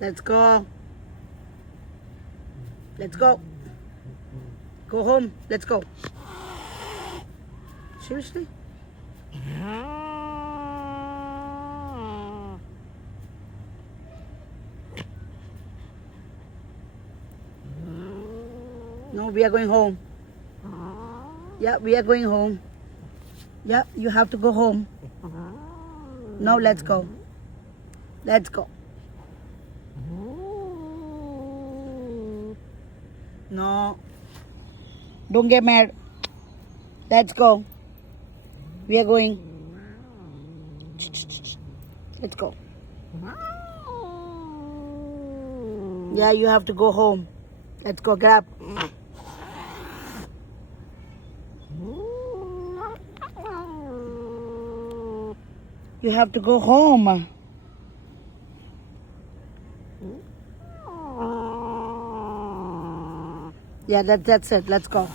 Let's go. Let's go. Go home. Let's go. Seriously? No, we are going home. Yeah, we are going home. Yeah, you have to go home. No, let's go. Let's go. No. Don't get mad. Let's go. We are going. Let's go. Yeah, you have to go home. Let's go, grab. You have to go home. Yeah, that's it. Let's go.